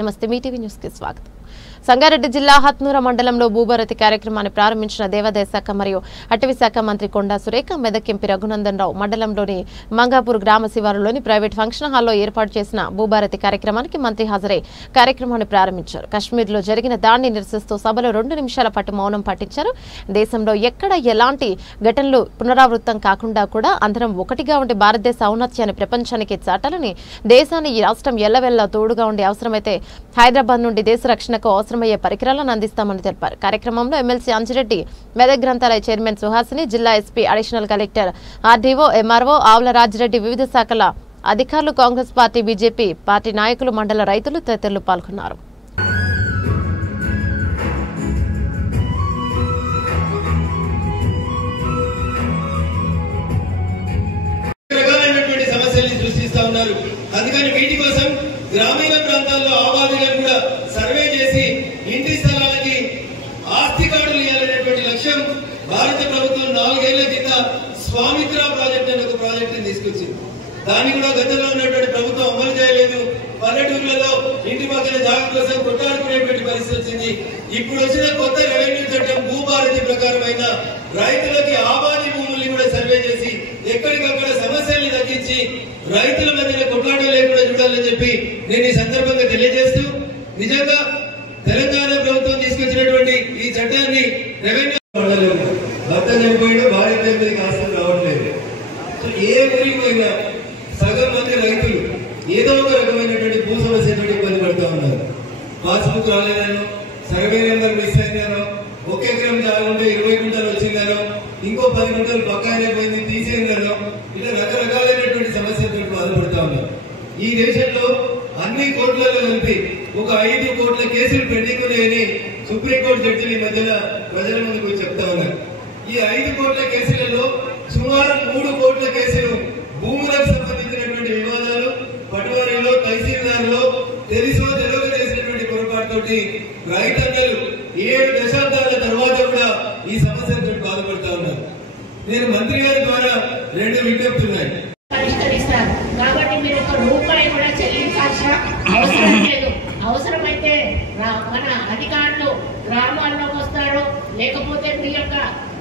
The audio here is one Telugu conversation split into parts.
నమస్తే మీటీవీ న్యూస్ కి స్వాగతం. సంగారెడ్డి జిల్లా హత్నూర మండలంలో భూభారతి కార్యక్రమాన్ని ప్రారంభించిన దేవాదాయ శాఖ మరియు అటవీ శాఖ మంత్రి కొండా సురేఖ, మెదక్ ఎంపీ రఘునందన్ రావు మండలంలోని మంగాపూర్ గ్రామ శివారులోని ప్రైవేట్ ఫంక్షన్ హాల్లో ఏర్పాటు చేసిన భూభారతి కార్యక్రమానికి మంత్రి హాజరై కార్యక్రమాన్ని ప్రారంభించారు. కశ్మీర్లో జరిగిన దాడిని నిరసిస్తూ సభలో 2 నిమిషాల పాటు మౌనం పాటించారు. దేశంలో ఎక్కడ ఎలాంటి ఘటనలు పునరావృతం కాకుండా కూడా అందరం ఒకటిగా ఉండి భారతదేశ ఔన్నత్యాన్ని ప్రపంచానికి చాటాలని, దేశాన్ని ఈ రాష్ట్రం ఎల్లవెల్లా తోడుగా ఉండి అవసరమైతే హైదరాబాద్ నుండి దేశ రక్షణకు అవసరమయ్యే పరికరాలను అందిస్తామని తెలిపారు. కార్యక్రమంలో ఎమ్మెల్సీ అంజిరెడ్డి, మెదక్ గ్రంథాలయ చైర్మన్ సుహాసిని, జిల్లా SP, additional collector, RDO, MRO, ఆవుల రాజిరెడ్డి, వివిధ శాఖల అధికారులు, కాంగ్రెస్ పార్టీ, బీజేపీ పార్టీ నాయకులు, మండల రైతులు తదితరులు పాల్గొన్నారు. అందుకని వీటి కోసం గ్రామీణ ప్రాంతాల్లో ఆవాదులను కూడా సర్వే చేసి ఇంటి స్థలాలకి ఆస్తి కార్డులు ఇవ్వాలనేటువంటి లక్ష్యం భారత ప్రభుత్వం 4 ఏళ్ల కింద స్వామిత్ర ప్రాజెక్ట్ అనే ఒక ప్రాజెక్ట్ తీసుకొచ్చింది. దాన్ని కూడా గతంలో ఉన్నటువంటి ప్రభుత్వం అమలు చేయలేదు. పల్లెటూర్లలో ఇంటి పక్కన జాగ కోసం కొట్టాడుకునేటువంటి పరిస్థితి వచ్చింది. ఇప్పుడు వచ్చిన కొత్త రెవెన్యూ చట్టం భూభారతి ప్రకారమైన రైతులకి ఆవాది భూముల్ని కూడా సర్వే చేసి ఎక్కడికక్కడ సమస్యల్ని తగ్గించి రైతుల మధ్యన కొట్లాట లేకుండా చూడాలని చెప్పి నేను ఈ సందర్భంగా తెలియజేస్తూ, నిజంగా తెలంగాణ ప్రభుత్వం తీసుకొచ్చినటువంటి ఈ చట్టాన్ని రెవెన్యూ భర్త చనిపోయినా భార్య మీద ఆస్తులు రావట్లేదు. ఏ ఊరికి పోయినా సగం మంది రైతులు ఏదో ఒక రకమైనటువంటి భూ సమస్యతో ఇబ్బంది పడుతూ ఉన్నారు. పాస్బుక్ రాలేదనో, సర్వే నెంబర్ మిస్ అయిందనో, 1 ఎకరం జాగుంటే 20 గుంటలు వచ్చిందనో, ఇంకో 10 గుంటలు పక్కానే పోయింది తీసేయిందనో, ఇలా రకరకాలైనటువంటి సమస్యలతో బాధపడుతూ ఉన్నారు. ఈ దేశంలో అన్ని కోర్టులలో కలిపి ఒక 5 కోట్ల కేసులు పెండింగ్ ఉన్నాయని సుప్రీంకోర్టు జడ్జిలు ఈ మధ్యన ప్రజల ముందుకు చెప్తా ఉన్నారు. ఈ 5 కోట్ల కేసులలో సుమారు 3 కోట్ల కేసులు భూములకు సంబంధించినటువంటి వివాదాలు, పటువారిలో, తహసీల్దార్లో తెలుసో తెలియక చేసినటువంటి పొరపాటుతోటి రైతన్నలు 7 దశాబ్దాల తర్వాత కూడా ఈ సమస్యలతో బాధపడతా ఉన్నారు. నేను మంత్రి గారి ద్వారా 2 విజ్ఞప్తున్నాయి. పరిష్కరిస్తారు కాబట్టి మీరు 1 రూపాయి కూడా చెల్లించాల్సిన అవసరం లేదు. అవసరమైతే మన అధికారులు గ్రామాల్లోకి వస్తారు, లేకపోతే మీ యొక్క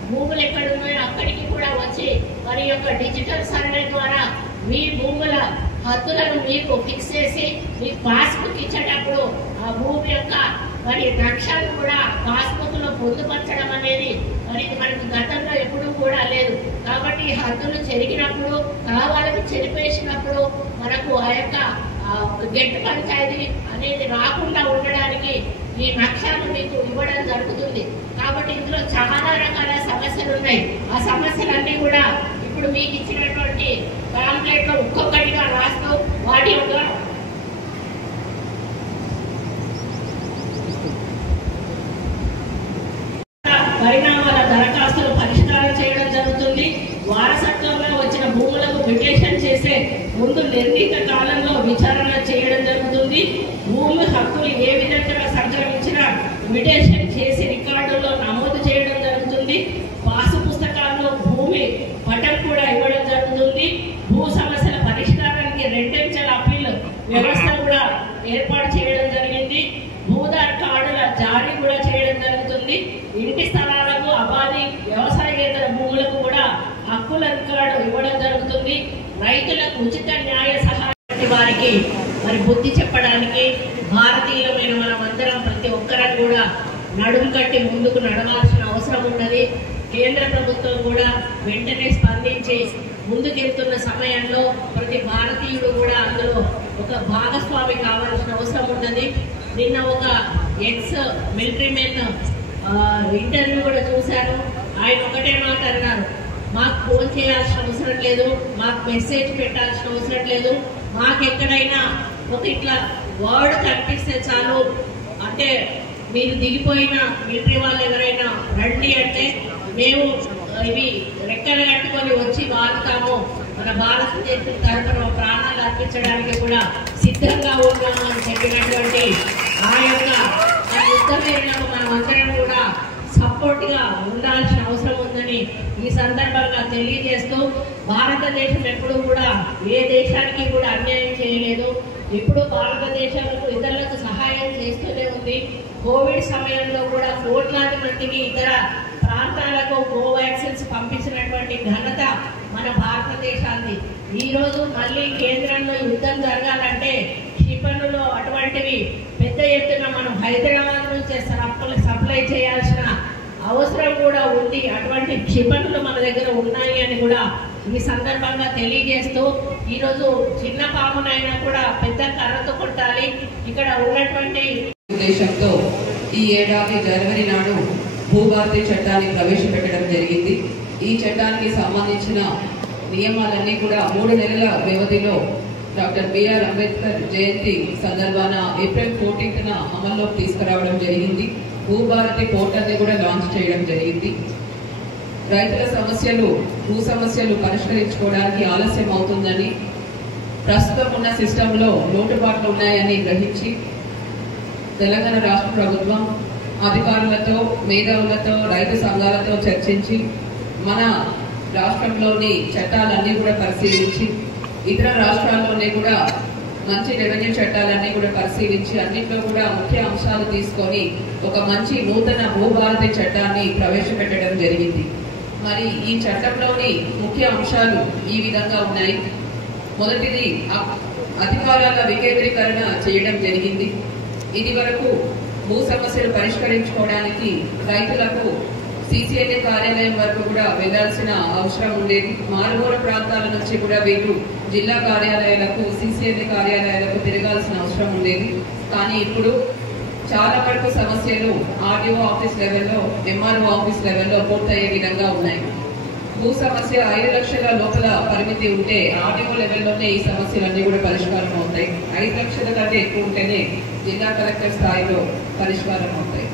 భూములు ఎక్కడ ఉన్నాయో అక్కడికి కూడా వచ్చి మరి యొక్క డిజిటల్ సర్వే ద్వారా మీ భూముల హద్దులను మీకు ఫిక్స్ చేసి మీకు పాస్బుక్ ఇచ్చేటప్పుడు ఆ భూమి యొక్క మరి నక్షాలను కూడా పాస్బుక్ లో పొందుపరచడం అనేది మరి మనకు గతంలో ఎప్పుడూ కూడా లేదు. కాబట్టి హద్దులు చెరిగినప్పుడు, కావాలని చెరిపేసినప్పుడు మనకు ఆ యొక్క గెట్టు పంచాయతీ అనేది రాకుండా ఉండడానికి ఈ నక్షాలను మీకు ఇవ్వడం జరుగుతుంది. కాబట్టి ఇందులో చాలా రకాల సమస్యలు ఉన్నాయి. ఆ సమస్యలన్నీ కూడా ఇప్పుడు మీకు ఇచ్చినటువంటి పాంప్లెట్ లో ఒక్కొక్కటిగా రాస్తూ వాటి యొక్క పరిణామాల దరఖాస్తులు పరిష్కారం చేయడం జరుగుతుంది. వారసత్వంలో వచ్చిన భూములకు పిటిషన్ చేసే ముందు నిర్ణీత కాలంలో విచారణ చేయడం జరుగుతుంది. భూమి హక్కులు ఏ విధంగా సంక్రమించినా పిటిషన్ చేసి రికార్డుల్లో నమోదు చేయడం జరుగుతుంది. పాసు పుస్తకాల్లో భూమి పటం కూడా ఇవ్వడం జరుగుతుంది. భూ సమస్యల పరిష్కారానికి 2 అంచెల అప్పీల్ వ్యవస్థ కూడా ఏర్పాటు చేయడం జరిగింది. భూదార్ కార్డుల జారీ కూడా చేయడం జరుగుతుంది. ఇంటి స్థలాలకు, అబాది వ్యవసాయేతర భూములకు కూడా హక్కుల రికార్డు ఇవ్వడం జరుగుతుంది. రైతులకు ఉచిత న్యాయ సహాయం వారికి మరి బుద్ధి చెప్పడానికి భారతీయులమైన మనం అందరం ప్రతి ఒక్కరం కూడా నడుము కట్టి ముందుకు నడవాల్సిన అవసరం ఉన్నది. కేంద్ర ప్రభుత్వం కూడా వెంటనే స్పందించి ముందుకెళ్తున్న సమయంలో ప్రతి భారతీయుడు కూడా అందులో ఒక భాగస్వామి కావాల్సిన అవసరం ఉన్నది. నిన్న ఒక ఎక్స్ మిలిటరీ మెన్ ఇంటర్వ్యూ కూడా చూశాను. ఆయన ఒకటే మాట అన్నారు, మాకు ఫోన్ చేయాల్సిన అవసరం లేదు, మాకు మెసేజ్ పెట్టాల్సిన అవసరం లేదు, మాకు ఎక్కడైనా ఒక ఇట్లా వర్డ్ కనిపిస్తే చాలు, అంటే మీరు దిగిపోయిన మిలిటరీ వాళ్ళు ఎవరైనా రండి అంటే మేము ఇవి రెక్కలు కట్టుకొని వచ్చి వాడుతాము, మన భారతదేశం తరపున ప్రాణాలు అర్పించడానికి కూడా సిద్ధంగా ఉన్నాము అని చెప్పినటువంటి ఆ యొక్క యుద్ధవీరులకు మనం అందరం కూడా సపోర్ట్ గా ఉండాల్సిన అవసరం ఉందని ఈ సందర్భంగా తెలియజేస్తూ, భారతదేశం ఎప్పుడు కూడా ఏ దేశానికి కూడా అన్యాయం చేయలేదు. ఇప్పుడు భారతదేశంలో ఇతరులకు సహాయం జరుగుతుంది. కోవిడ్ సమయంలో కూడా 1,00,000 మందికి ఇతర ప్రాంతాలకు కోవాక్సిన్స్ పంపించినటువంటి ఘనత మన భారతదేశాన్ని. ఈరోజు మళ్ళీ కేంద్రంలో యుద్ధం జరగాలంటే క్షిపణులు అటువంటివి పెద్ద ఎత్తున మనం హైదరాబాద్ నుంచి సప్లై చేయాల్సిన అవసరం కూడా ఉంది. అటువంటి క్షిపణులు మన దగ్గర ఉన్నాయి అని కూడా ఈ సందర్భంగా తెలియజేస్తూ, ఈరోజు చిన్న పామునైనా కూడా పెద్ద కర్రతో కొట్టాలి. ఇక్కడ ఉన్నటువంటి ఉద్దేశంతో ఈ ఏడాది జనవరి నాడు భూభారతి చట్టాన్ని ప్రవేశపెట్టడం జరిగింది. ఈ చట్టానికి సంబంధించిన నియమాలన్నీ కూడా 3 నెలల వ్యవధిలో డాక్టర్ బిఆర్ అంబేద్కర్ జయంతి సందర్భాన ఏప్రిల్ 14న అమల్లోకి తీసుకురావడం జరిగింది. భూభారతి పోర్టల్ని కూడా లాంచ్ చేయడం జరిగింది. రైతుల సమస్యలు, భూ సమస్యలు పరిష్కరించుకోవడానికి ఆలస్యం అవుతుందని, ప్రస్తుతం ఉన్న సిస్టంలో లోటుపాట్లు ఉన్నాయని గ్రహించి తెలంగాణ రాష్ట్ర ప్రభుత్వం అధికారులతో, మేధావులతో, రైతు సంఘాలతో చర్చించి మన రాష్ట్రంలోని చట్టాలన్నీ కూడా పరిశీలించి, ఇతర రాష్ట్రాల్లోనే కూడా మంచి రెవెన్యూ చట్టాలన్నీ కూడా పరిశీలించి అన్నింటిలో కూడా ముఖ్య అంశాలు తీసుకొని ఒక మంచి నూతన భూభారతి చట్టాన్ని ప్రవేశపెట్టడం జరిగింది. మరి ఈ చట్టంలోని ముఖ్య అంశాలు ఈ విధంగా ఉన్నాయి. మొదటిది అధికారాల వికేంద్రీకరణ చేయడం జరిగింది. ఇది వరకు భూ సమస్యలు పరిష్కరించుకోవడానికి రైతులకు సిసిఎల్ఏ కార్యాలయం వరకు కూడా వెళ్లాల్సిన అవసరం ఉండేది. మారుమూల ప్రాంతాల నుంచి కూడా వీళ్ళు జిల్లా కార్యాలయాలకు, సిసిఎల్ఏ కార్యాలయాలకు తిరగాల్సిన అవసరం ఉండేది. కానీ ఇప్పుడు చాలా వరకు సమస్యలు ఆర్డీఓ ఆఫీస్ లెవెల్లో, ఎంఆర్ఓ ఆఫీస్ లెవెల్లో పూర్తయ్యే విధంగా ఉన్నాయి. భూ సమస్య 5 లక్షల లోపల పరిమితి ఉంటే ఆర్డీఓ లెవెల్లోనే ఈ సమస్యలన్నీ కూడా పరిష్కారం అవుతాయి. 5 లక్షల కంటే ఎక్కువ ఉంటేనే జిల్లా కలెక్టర్ స్థాయిలో పరిష్కారం అవుతాయి.